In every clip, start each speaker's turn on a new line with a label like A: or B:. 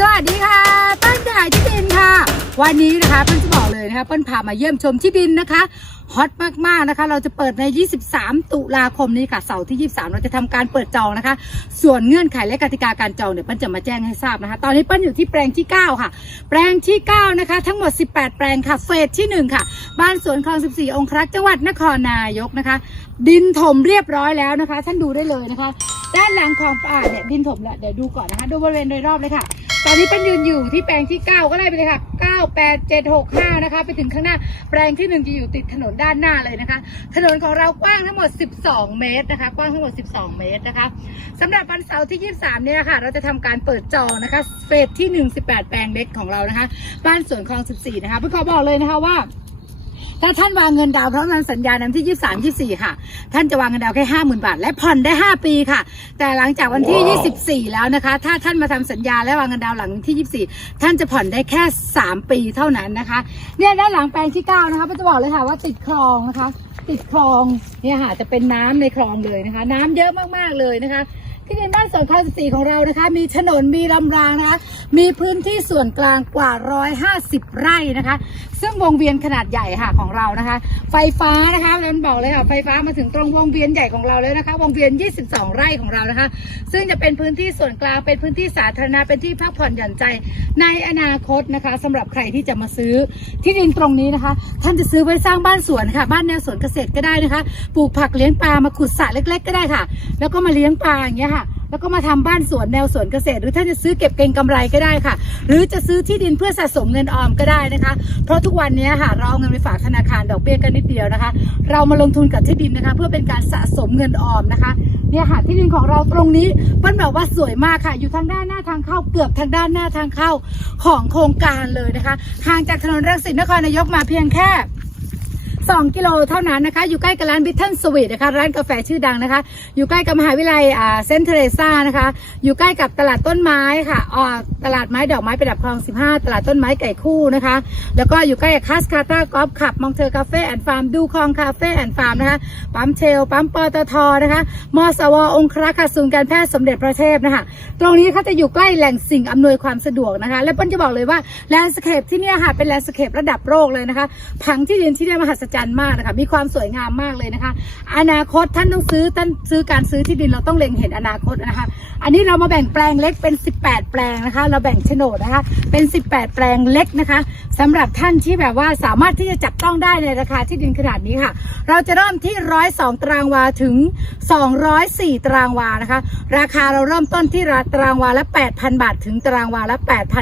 A: สวัสดีค่ะเปิ้ลขายที่ดินค่ะ วันนี้นะคะเปิ้ลจะบอกเลยนะคะเปิ้ลพามาเยี่ยมชมที่ดินนะคะฮอตมากๆนะคะ เราจะเปิดใน 23 ตุลาคมนี้ค่ะ เสาร์ที่ 23 เราจะทำการเปิดจองนะคะ ส่วนเงื่อนไขและกติกาการจองเดี๋ยวเปิ้ลจะมาแจ้งให้ทราบนะคะ ตอนนี้เปิ้ลอยู่ที่แปลงที่ 9 ค่ะ แปลงที่ 9 นะคะ ทั้งหมด 18 แปลงค่ะ เฟสที่ 1 ค่ะ บ้านสวนคลอง 14 องครักษ์จังหวัดนครนายกนะคะ ดินถมเรียบร้อยแล้วนะคะ ท่านดูได้เลยนะคะ ด้านหลังของป่าเนี่ยดินถมแล้วเดี๋ยวดูก่อนนะคะ ดูบริเวณโดยรอบเลยค่ะ ตอนนี้เป็นยืนอยู่ที่แปลงที่ 9 ก็ไล่ไปเลยค่ะ 9 8 7 6 5 นะคะ ไปถึงข้างหน้า แปลงที่ 1 จะอยู่ติดถนนด้านหน้าเลยนะคะ ถนนของเรากว้างทั้งหมด 12 เมตรนะคะ กว้างทั้งหมด 12 เมตรนะคะสำหรับวันเสาร์ที่ 23 เนี่ยค่ะ เราจะทำการเปิดจองนะคะ เฟสที่ 1 18 แปลงเล็กของเรานะคะ บ้านสวนคลอง 14 นะคะเพื่อขอบอกเลยนะคะว่า ถ้าท่านวางเงินดาวน์พร้อมทำสัญญาณที่ 23 24 ค่ะ ท่านจะวางเงินดาวน์แค่ 50,000 บาท และผ่อนได้ 5 ปีค่ะ แต่หลังจากวันที่ 24 แล้วนะคะ ถ้าท่านมาทำสัญญาและวางเงินดาวน์หลังที่ 24 ท่านจะผ่อนได้แค่ 3 ปีเท่านั้นนะคะเนี่ยด้านหลังแปลงที่ 9 นะคะก็จะบอกเลยค่ะว่าติดคลองนะคะ ติดคลองเนี่ยค่ะจะเป็นน้ำในคลองเลยนะคะ น้ำเยอะมากๆเลยนะคะ ที่ดินบ้านสวนคลอง14ของเรานะคะ มีถนนมีลำรางนะคะ มีพื้นที่ส่วนกลางกว่า 150 ไร่นะคะ ซึ่งวงเวียนขนาดใหญ่ค่ะของเรานะคะ ไฟฟ้านะคะเราบอกเลยค่ะไฟฟ้ามาถึงตรงวงเวียนใหญ่ของเราแล้วนะคะ วงเวียน 22 ไร่ของเรานะคะ ซึ่งจะเป็นพื้นที่ส่วนกลางเป็นพื้นที่สาธารณะเป็นที่พักผ่อนหย่อนใจในอนาคตนะคะสำหรับใครที่จะมาซื้อที่ดินตรงนี้นะคะ ท่านจะซื้อไว้สร้างบ้านสวนค่ะ บ้านแนวสวนเกษตรก็ได้นะคะ ปลูกผักเลี้ยงปลามาขุดสระเล็ก ๆ ก็ได้ค่ะ แล้วก็มาเลี้ยงปลาอย่างเงี้ยค่ะ แล้วก็มาทำบ้านสวนแนวสวนเกษตร หรือท่านจะซื้อเก็บเก็งกำไรก็ได้ค่ะ หรือจะซื้อที่ดินเพื่อสะสมเงินออมก็ได้นะคะ เพราะทุกวันนี้ค่ะเราเอาเงินไปฝากธนาคารดอกเบี้ยกันนิดเดียวนะคะ เรามาลงทุนกับที่ดินนะคะ เพื่อเป็นการสะสมเงินออมนะคะเนี่ยค่ะที่ดินของเราตรงนี้เปิ้ลแบบว่าสวยมากค่ะ อยู่ทางด้านหน้าทางเข้าเกือบทางด้านหน้าทางเข้าของโครงการเลยนะคะห่างจากถนนรังสิตนครนายกมาเพียงแค่ 2 กิโลเท่านั้นนะคะ อยู่ใกล้กับร้านบิทเทิลสวีทนะคะร้านกาแฟชื่อดังนะคะ อยู่ใกล้กับมหาวิทยาลัยอ่าเซนต์เทเรซ่านะคะ อยู่ใกล้กับตลาดต้นไม้ค่ะอ่าตลาดไม้ดอกไม้ประดับคลอง 15 ตลาดต้นไม้ไก่คู่นะคะ แล้วก็อยู่ใกล้กับคาสคาตากอล์ฟขับมองเทอร์คาเฟ่แอนด์ฟาร์มดูคลองคาเฟ่แอนด์ฟาร์มนะคะปั๊มเชลปั๊มปตทนะคะมสวองครักษ์ค่ะศูนย์การแพทย์สมเด็จพระเทพนะคะ ตรงนี้เขาจะอยู่ใกล้แหล่งสิ่งอำนวยความสะดวกนะคะ และเปิ้ลจะบอกเลยว่าแลนด์สเคปที่นี่ค่ะเป็นแลนด์สเคประดับโลกเลยนะคะผังที่ดินที่เนี่มหัศจรรย์มากนะคะ มีความสวยงามมากเลยนะคะ อนาคตท่านต้องซื้อท่านซื้อการซื้อที่ดินเราต้องเล็งเห็นอนาคตนะคะ อันนี้เรามาแบ่งแปลงเล็กเป็น 18 แปลงนะคะ เราแบ่งโฉนดนะคะ เป็น 18 แปลงเล็กนะคะสำหรับท่านที่แบบว่าสามารถที่จะจับต้องได้ในราคาที่ดินขนาดนี้ค่ะ เราจะเริ่มที่ 102 ตารางวาถึง 204 ตารางวานะคะ ราคาเราเริ่มต้นที่ตารางวาละ 8,000 บาท ถึงตารางวาละ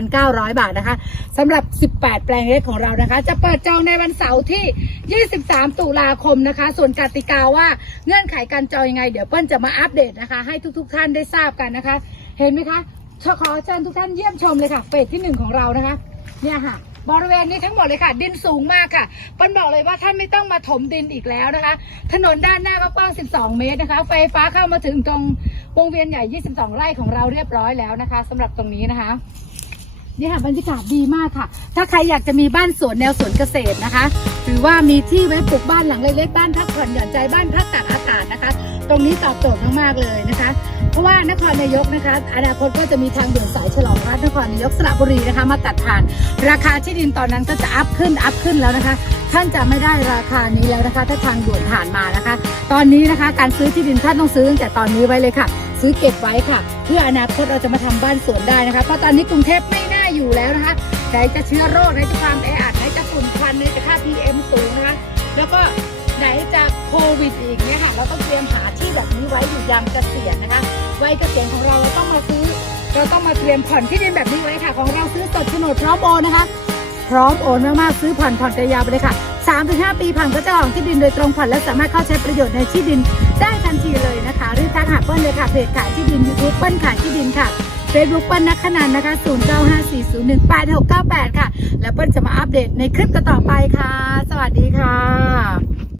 A: 8,900 บาทนะคะสำหรับ 18 แปลงเล็กของเรานะคะ จะเปิดจองในวันเสาร์ที่23 ตุลาคมนะคะ ส่วนกติกาว่าเงื่อนไขการจองยังไง เดี๋ยวเปิ้ลจะมาอัปเดตนะคะ ให้ทุก ๆ ท่านได้ทราบกันนะคะ เห็นไหมคะขอเชิญทุกท่านเยี่ยมชมเลยค่ะเฟสที่หนึ่งของเรานะคะ เนี่ยค่ะบริเวณนี้ทั้งหมดเลยค่ะ ดินสูงมากค่ะปิ้ลบอกเลยว่าท่านไม่ต้องมาถมดินอีกแล้วนะคะ ถนนด้านหน้าก็กว้าง 12 เมตรนะคะ ไฟฟ้าเข้ามาถึงตรงวงเวียนใหญ่ 22 ไร่ของเราเรียบร้อยแล้วนะคะสำหรับตรงนี้นะคะ นี่ค่ะบรรยากาศดีมากค่ะ ถ้าใครอยากจะมีบ้านสวนแนวสวนเกษตรนะคะ หรือว่ามีที่ไว้ปลูกบ้านหลังเล็กๆบ้านพักผ่อนหย่อนใจบ้านพักตากอากาศนะคะ ตรงนี้ตอบโจทย์มากๆเลยนะคะ เพราะว่านครนายกนะคะ อนาคตก็จะมีทางด่วนสายฉลองรัฐนครนายกสระบุรีนะคะ มาตัดผ่าน ราคาที่ดินตอนนั้นก็จะอัพขึ้นอัพขึ้นแล้วนะคะ ท่านจะไม่ได้ราคานี้แล้วนะคะ ถ้าทางด่วนผ่านมานะคะ ตอนนี้นะคะการซื้อที่ดินท่านต้องซื้อตั้งแต่ตอนนี้ไว้เลยค่ะ ซื้อเก็บไว้ค่ะ เพื่ออนาคตเราจะมาทำบ้านสวนได้นะคะเพราะตอนนี้กรุงเทพไม่น อยู่แล้วนะคะไหนจะเชื้อโรคไหนจะความแออัดไหนจะฝุ่นควันไหนจะค่า PM สูงนะคะแล้วก็ไหนจะโควิดอีกเนี่ยค่ะเราต้องเตรียมหาที่แบบนี้ไว้อยู่ยามเกษียณนะคะวัยเกษียณของเราเราต้องมาซื้อ เราต้องมาเตรียมผ่อนที่ดินแบบนี้ไว้ค่ะ ของเราซื้อสดโฉนดพร้อมโอนนะคะ พร้อมโอนมากๆซื้อผ่อนผ่อนยาวๆไปเลยค่ะ3-5 ปีผ่านก็จะของที่ดินโดยตรงผ่อนและสามารถเข้าใช้ประโยชน์ในที่ดินได้ทันทีเลยนะคะรีบทักหาเปิ้ลเลยค่ะเพจขายที่ดินยูทูบเปิ้ลขายที่ดินค่ะ เฟซบุ๊กเปิ้ลนักขนานนะคะ 0954018698 ค่ะ แล้วเปิ้ลจะมาอัปเดตในคลิปต่อไปค่ะ สวัสดีค่ะ